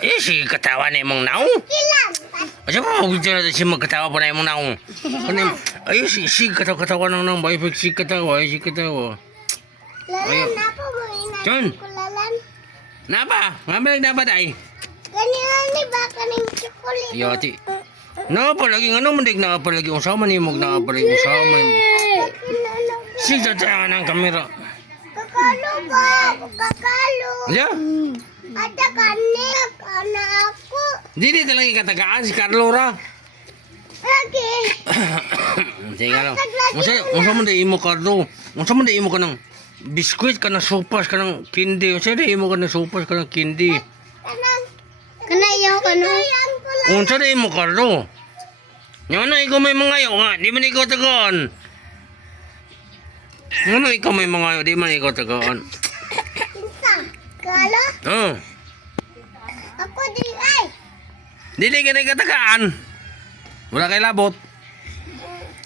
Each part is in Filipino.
Eh, sige katawa na imong naong. Asa mo, dito na siya magkatawa pa na imong naong. Ayun, sige katawa nang nang. Bayo, sige katawa, sige katawa. Lalan, napa mo John. inanin ko lalan? Napa? Ngamilag na ba day? Ganyan ni ba kaning chocolate? Yati. Napalagi, ano man dig nakapalagi. Usama ni mo, nakapalagi. Usama mo. Sige katawa ng kamera. Kakalo ba? Kakalo. Ayan. Ada kanik, anak aku. Dili talaga katagaan si Carlora. Lagi. Sige lang. Unsa man di imo Carlo? Unsa man di imo kanang biskuit kanang sopas kanang candy. Unsa di imo kanang sopas kanang candy? Kanayaw ka no? Unsa di imo Carlo? Nya na ikaw may mangayo nga, di man ikaw tagaan. Ano ikaw may mangayo, di man ikaw tagaan. Kala? Oh. Ako di ay. Dili ka na katagaan. Wala kay labot.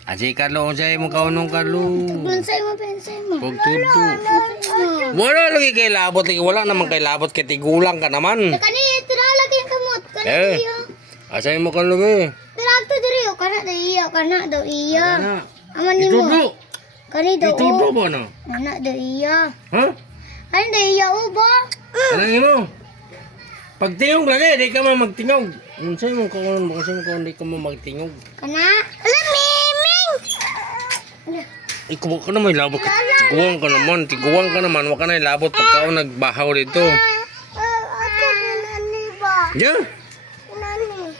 Aji Carlo, unsa imo kaunong Carlo? Bonsai mo. Pagtudo. Wala lagi kay labot, wala naman kay labot kay tigulang ka naman. Kani tira lagi ang kamot. Eh. Asa imo Carlo be? Tira to diri o kana do iya. Ana. Aman nimo. Itudo. Kani do. Itudo ba na? Ana do iya. Ha? Ano do iya ubo? Anong imo? Pagtingog lagi, di ka man magtingog. Unsa mo kaon, kasi mo kaon di ka man magtingog. Kana? Ala miming. Ikaw ka na may labot, tiguang ka naman, waka na labot pagka nagbahaw dito. Ako nani ba? Diyan, Nani.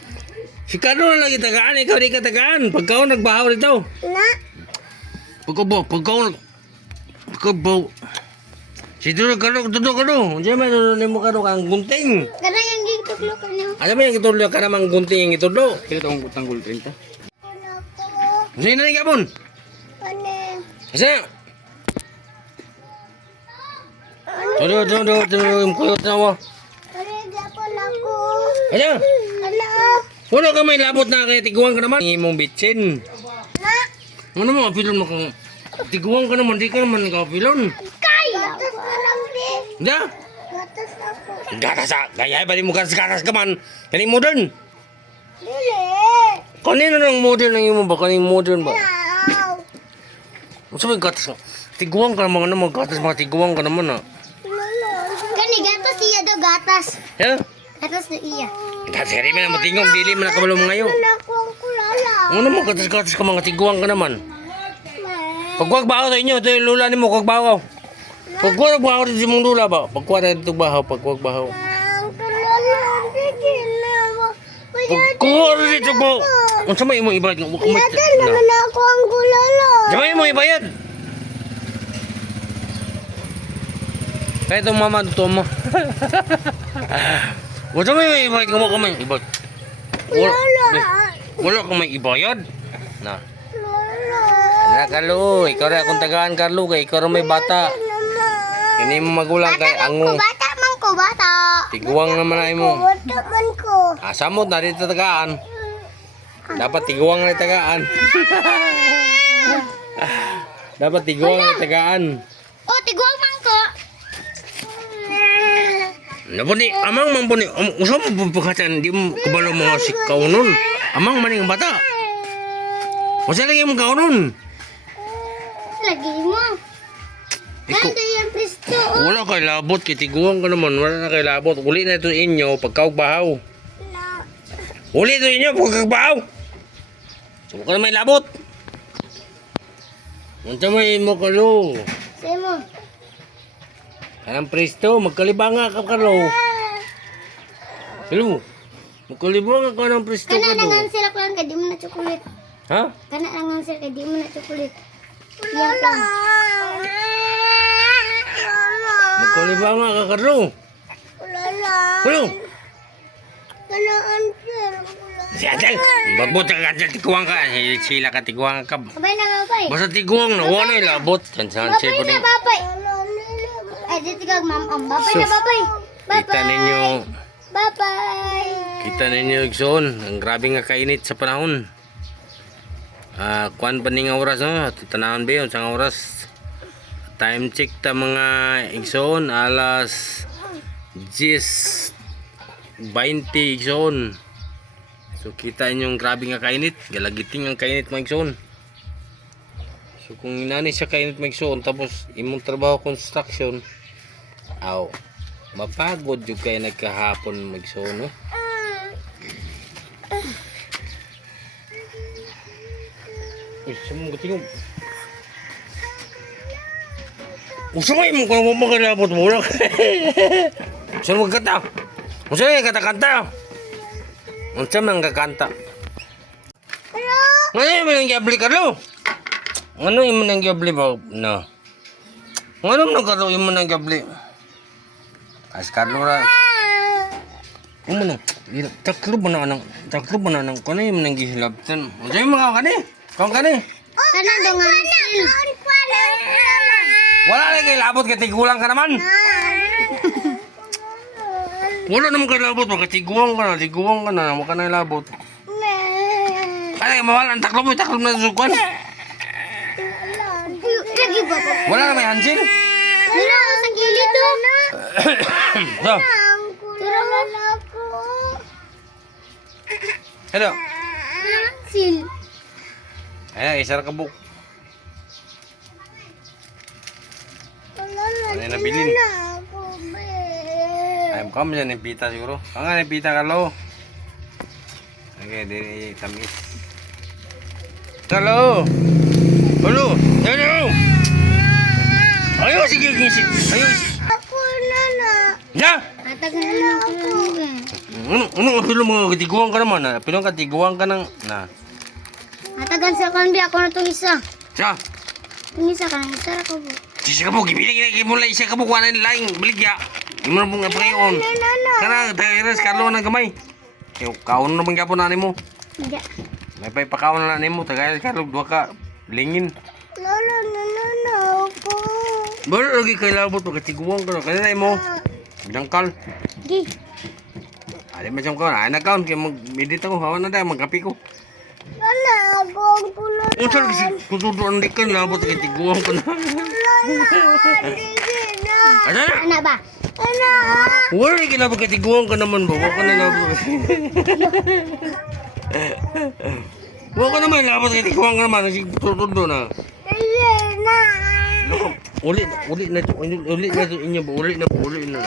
si Carlo na lagi tagaan, ikaw di ka tagaan, pagka nagbahaw dito. Na. Pagkabaw. Si Carlo, diyan may tulo mo ka kang gunting. Kana yang gituglo kanyo. Alam mo yung itulo ka namang gunting yung itulo. Kaya itong tanggol 30. Ako. Sino na ikapon? Kani. Isa. Tulo, yung kuyot na mo. Kani gapon ako. Ayan. Ala. Wala ka may labot na kaya tiguan ka naman. Imong bitsin. Na. Ano mo, apilon mo kung tiguan ka naman, di ka naman kapilon. Kaya. Gatas na lang di. Da? Gatas ako. Gatas ah. Gaya ba di mo gatas ka man? Kaning modern. Dili. Kanino nang modern ang imo ba? Kaning modern ba? Aw. Sabi gatas nga. Tiguan ka naman naman. Gatas mga tiguan ka naman ah. Kani gatas iya do gatas. Yeah? Gatas do iya. Gatas ka rin mo na matingog. Dili mo na kabalo mga ngayon. Wala ko ang kulala. Ano mo gatas ka mga tiguan ka naman? Pagkuwag bahaw sa inyo. Ito yung lula ni mo. Kuwag bahaw. Pagkuwag bahaw rin si mong lula ba? Pagkuwag na ito bahaw. Pagkuwag bahaw. Ang kulala. Sige na mo. Pagkuwag rin ito bahaw. Kung sa may mo ibayad. Nadan naman ako ang kulala. Sa may mo ibayad. Kaya itong mama ito mo. Kung sa may ibayad. Kung may ibayad. Wala kang may ibayad. Na. Lola. Na Carlo. Ikaw rin akong tagaan Carlo. Kaya ikaw rin may bata. Hindi mo magulang kay ango. Bata man ko, bata. Tiguang naman ay mo. Bata man ko. Asa mo na dito tagaan. Dapat tiguang na tagaan. Dapat tiguang na tagaan. Oh, tiguang man ko. Napuni, amang mang puni. Usa mo pagkatan di mo kabalo mga si kaunon. Amang maning bata. Usa lagi mo kaunon. Lagi mo. Ikaw, Ito yung pisto. wala kay labot kay tiguang ka naman. Wala na kay labot. Uli na ito inyo pagkaog bahaw. Na. Uli ito inyo pagkaog bahaw. Sumo ka na may labot. Unta may mo kalo. Say mo. Anong presto, magkalibanga ka kalo. Hello. Magkalibanga ka ng presto ka Kana do. nangan sila ko lang kay di mo na chocolate. Ha? Kana nangan sila kay di mo na chocolate. Iya lang. Magkalibanga ka kalo. Ulala. Hello. Kana answer. Siyatel. Bagbot ka dyan, tiguang ka. Sila ka tiguang ka. Babay na babay. Basta tiguang na, wala yung labot. Saan Babay siya po na din. babay. Ay, dito ka mamam. Babay na babay. Bye Kita ninyo, Bye-bye. kita ninyo Igsoon. Ang grabe nga kainit sa panahon. Kuan pa ning oras no? Tanahon ba yun sa oras? Time check ta mga Igsoon. Alas 10 20 igsoon. So kita niyo grabe nga kainit, galagiting ang kainit mga igsoon. So kung inani siya kainit mga igsoon tapos imong trabaho construction, aw mapagod jud kay nagkahapon mga igsoon, no? Uy, sumong gatingog. Usungay mo kung magalabot mo lang. Saan magkata? Saan yung kata-kanta? Saan mang kakanta? Ano yung manang gabli ka lo? Ano yung manang gabli ba? No. Ano manang karo yung manang gabli? Askarlo ra. Ano manang? Taklo ba na anang? Taklo ba na anang? Kano yung manang gihilabtan? Saan yung mga kani? Kung kani? Kanang dungan sil. Wala na kayo labot, katigulang ka naman. Wala naman kayo labot, tiguang ka na, huwag ka na labot. Ay, mawala, ang taklo mo, taklo na susukuan. Lagi ba po? Wala na may hansil. Wala ako sa gilid to. So, Tira mo ako. hello. Sil. Ayan, isara ka buk. Ano yung nabilin? Ayam kamu dyan yung pita siguro. Ang nga yung pita ka lo. Okay, din tamis. Hello! Hello! Hello! Ayaw, sige, sige. Ayaw. Ako na. Ya! Atag na ako. Ano pilo mo katiguan ka naman? Pilo katiguan ka ng na. Atagan sa kanbi ako na itong isa. Siya! Itong isa ka nang isa ko po. Sisa ka po, gibili mula isa ka po kuha na yung laing baligya. Hindi mo na pong ngayon. Kana, tagiras Carlo ng gamay. Kaon naman ka po na mo. Hindi. May pakaon na mo, tagiras Carlo, dua ka lingin. Lolo po. Baru lagi kay labot pagkatiguan ka na. Kanina mo, dangkal. Gi. Adi macam kau, anak kau kaya mag-medit ako, hawan na tayo, magkapi ko. Wala akong kulot. Unsa lagi si kutuduan di kan labot pagkatiguan ka na. Ada na? Anak ba? Anak. Wala lagi labot pagkatiguan ka naman ba? Wala ka na labot. Wala ka naman labot pagkatiguan ka naman, si kutudo na. Anak. Uli na to inyo ba? Uli na.